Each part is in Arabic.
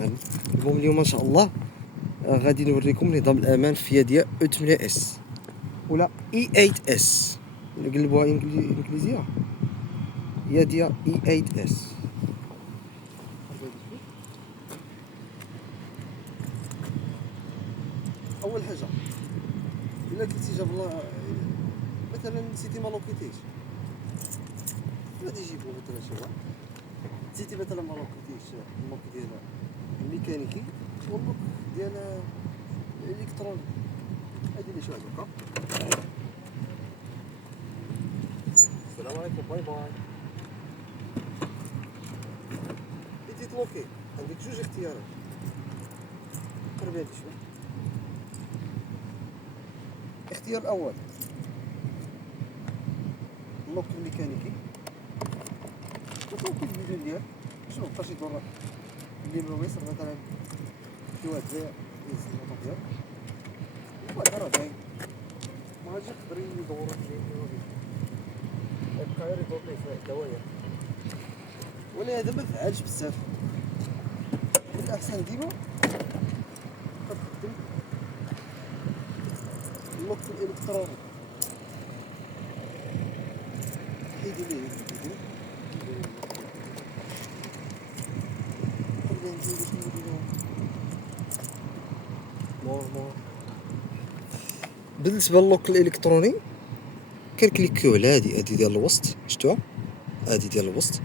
المهم اليوم ان شاء الله غادي نوريكم نظام الامان في ياديا او 8 اس ولا اي 8 اس نقلبوها انجليزيه ياديا اي 8 اس. اول حاجه الا قلتي جاب الله مثلا نسيتي ما لوكيتيش غادي يجيبو مثلا شي واحد نسيتي مثلا ما لوكيتيش اللوك ديال الميكانيكي واللوك ديال الالكتروني هادي اللي شويه هكا. السلام عليكم باي باي. بديتي تلوكي عندك جوج اختيارات قربي هادي شويه. الاختيار الاول اللوك الميكانيكي وتلوكي الفيديو ديالك باش مبقاش يدور اليمين واليسار مثلا شي واحد جا يهز الموطور ديالك واحد راه باين ما غاديش يقدر يدور اليمين واليسار يبقى غير يدور ليه في الدواير ولا هذا ما فعالش بزاف. الأحسن ديما كتخدم اللوك الإلكتروني حيدي ليه الفيديو قبل نديرو شنو نديرو نورمال. بالنسبة للوك الإلكتروني كنكليكيو على هادي ديال الوسط شفتوها هادي ديال الوسط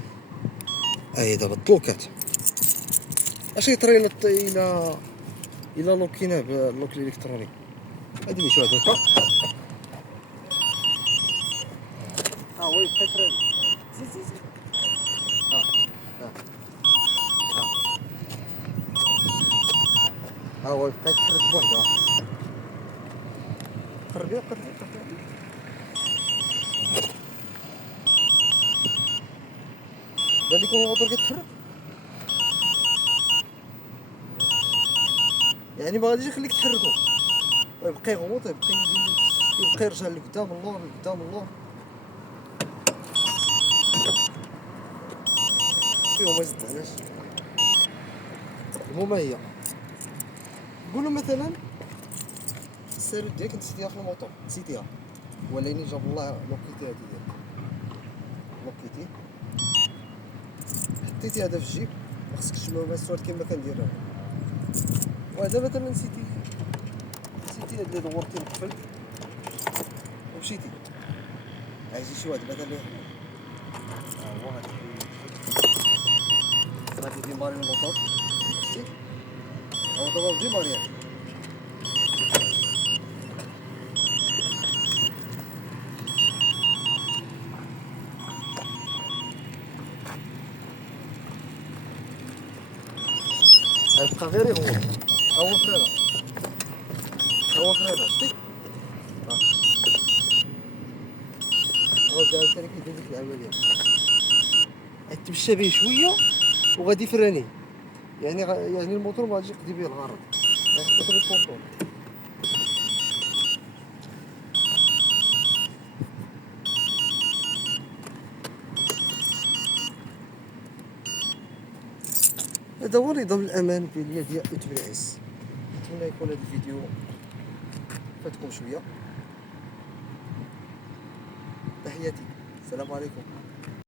هاهي دابا طلوكات اش يطري الى لوكيناه باللوك الالكتروني هادي اللي شو هكا ها هو يبقى يطري زيد ها هو يبقى يتحرك بوحدو قربي بان لكم الموتور كيتحرك يعني ما غاديش يخليك تحركو ويبقى يغوط يبقى يرجع لقدام اللور فيهم ما يصدعناش. المهم هي قولوا مثلا السيرود ديالك نسيتيها في الموطور نسيتيها ولكن جاب الله لوكيتي هادي ديالك لوكيتي حطيتي هذا في الجيب ما خصكش تجمعو مع السواد كما كندير انا. وهذا مثلا نسيتي هاد اللي دورتي من قبل ومشيتي عايزي شي واحد مثلا ها هو غادي ديماري الموطور شتي هو دابا ديماري غيبقى غير يغوط ها هو فريرة شتي هو جا ثاني كيدير ديك العملية غتمشى بيه شوية وغادي يفراني يعني الموتور ما غاديش يقضي به الغرض غيحط غير الكونطور. هذا هو نظام الامان في اليد او 8 اس. نتمنى يكون هذا الفيديو فاتكم شويه. تحياتي السلام عليكم.